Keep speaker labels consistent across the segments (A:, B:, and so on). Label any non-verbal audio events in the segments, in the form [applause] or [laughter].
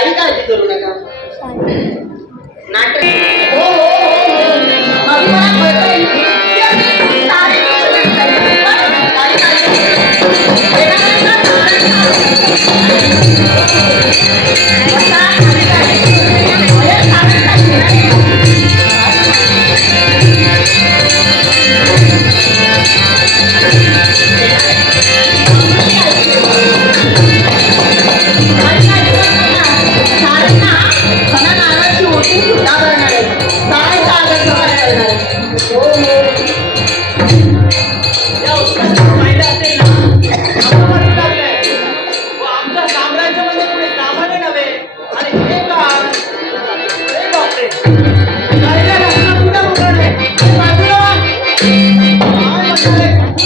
A: கை காட்டி தருணக்கா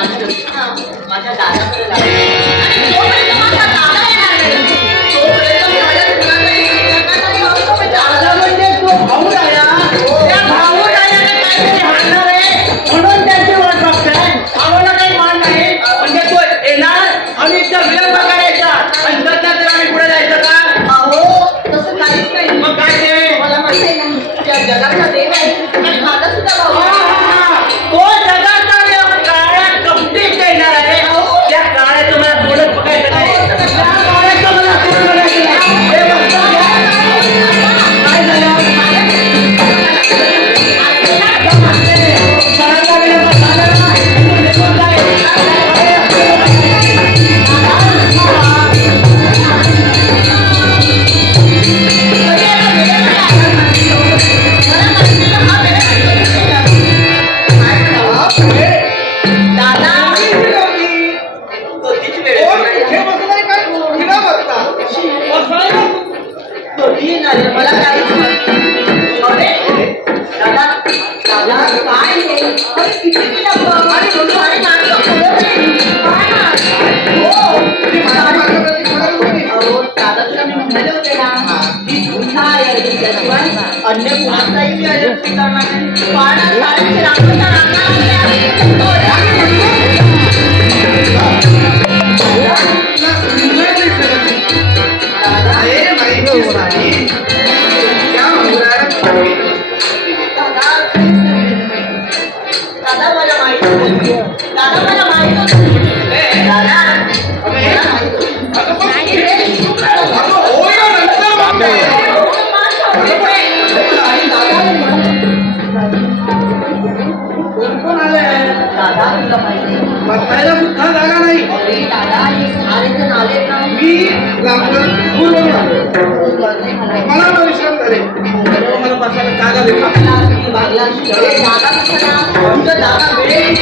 A: माझ्या दादाकडे लागले అన్ని जागा दिला पाहिजे. बसायला सुद्धा जागा नाही. दादा हे शाळेचे नाले मी लागलं. पूर्ण मला परिश्रम झाले मला बसायला जागा दिली जागा बसायला तुझं जागा मिळेल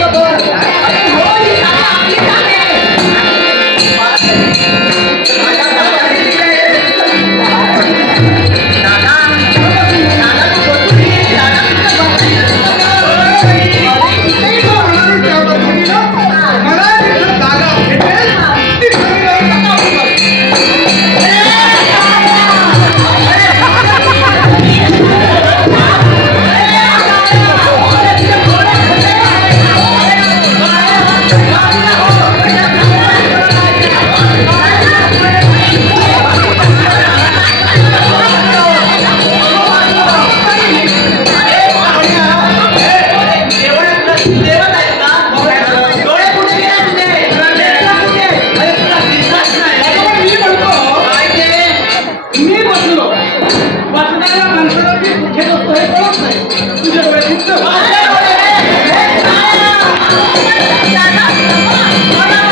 A: Yeah, that's the one.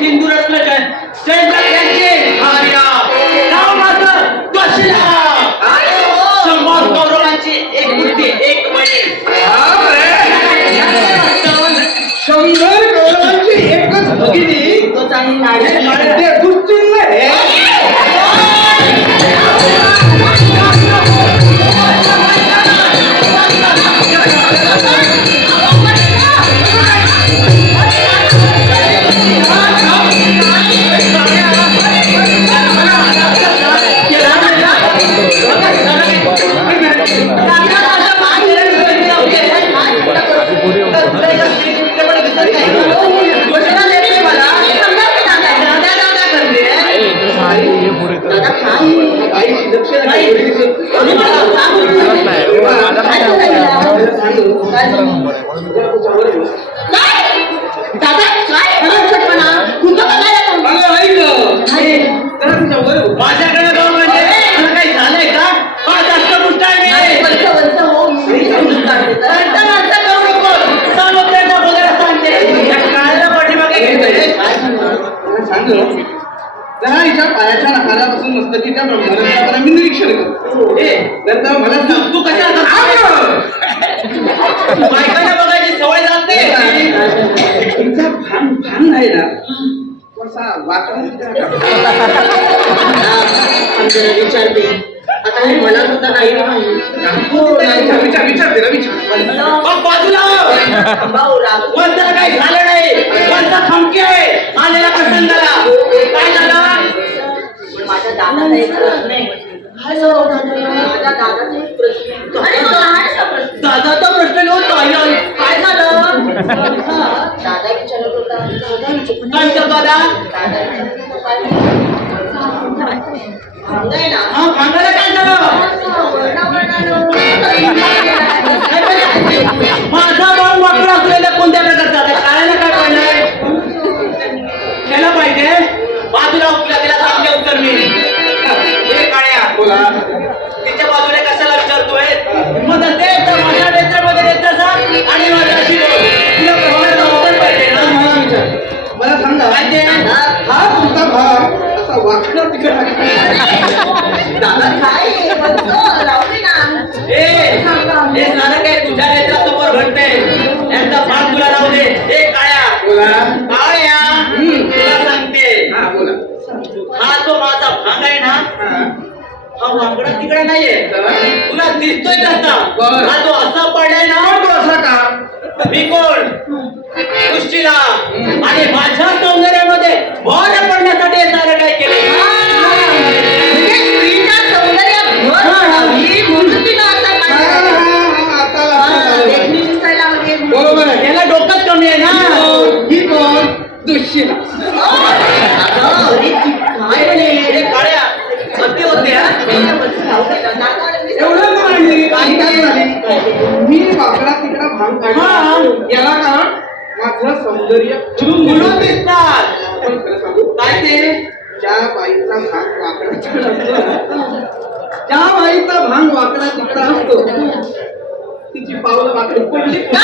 A: Pintu ratu akan. घातलं जरा हिच्या पायाच्या नकारापासून मस्तकीच्या ब्रह्मरत्नाकडे मी निरीक्षण करतो नंतर मला तू कशा बायकांना बघायची सवय जाते तिचा भान भान नाही ना. असा [laughs] विचारते. आता हे मला सुद्धा काही हो, हो, विचार विचार तिला विचार. बाजूला! भाऊ कोणता काही झालं नाही. कोणता खमकी आहे. आलेला कसं झाला. हो, काय झालं? माझ्या दादाचा एक प्रश्न आहे. हॅलो माझ्या दादाचा एक प्रश्न काय झालं? दादा विचारत होता दादा विचार दादा? असा वाकडा तिकडा दादा काय राहू ना ए हे झालं काय तुझ्या नेत्रा समोर घडते यांचा भाग तुला राहू ए काळ्या बोला काळ्या तुला सांगते हा बोला हा जो माझा भाग आहे ना हा वाकडा तिकडा नाहीये तुला दिसतोय कसा हा जो असा पडलाय ना तो असा का मी कोण कुस्तीला आणि माझ्या सौंदर्यामध्ये भर पडण्यासाठी सारं काय केलं? सौंदर्य भर Ali.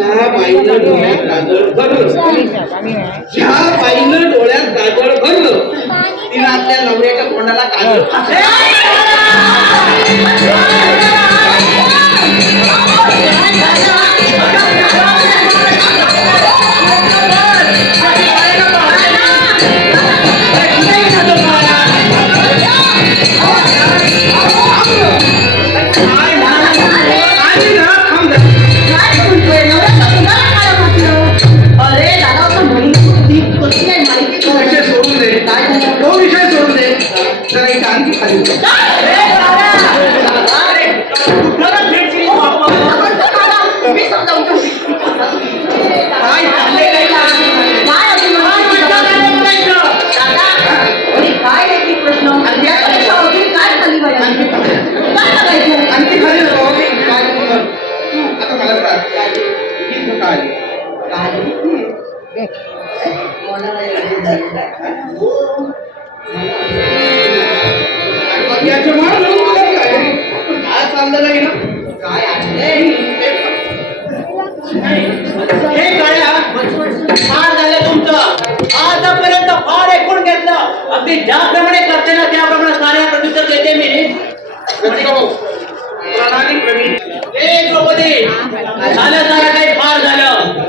A: ज्या बाईनं डोळ्यात गाजळ भरलं ज्या बाईनं डोळ्यात गाजळ भरलं तिला आपल्या नवऱ्याच्या तोंडाला काजळ Oh, ज्याप्रमाणे करते ना त्याप्रमाणे साऱ्या प्रत्युत्तर देते मी. प्रणाली प्रवीण. ए द्रौपदी झालं सारं काही फार झालं.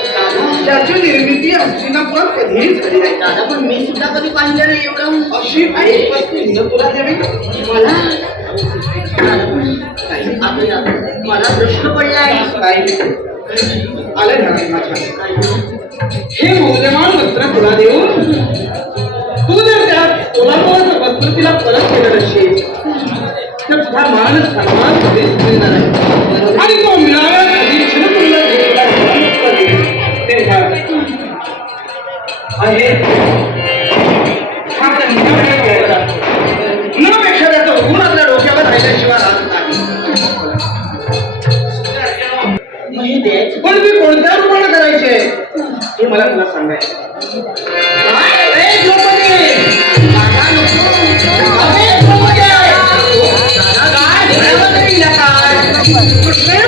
A: झाले त्याची निर्मिती हस्तिनापुरात कधीच झाली नाही. दादा पण मी सुद्धा कधी पाहिलं नाही एवढं. अशी आणि वस्तू तुला द्यावी मला मला प्रश्न पडलाय काय आलं ध्यानात माझ्या हे मौल्यवान वस्त्र तुला देऊन तू जर त्या कोलाबाचं वस्त्र तिला परत केलं नसेल तर तुझा मान सन्मान कधीच मिळणार नाही. Прошу.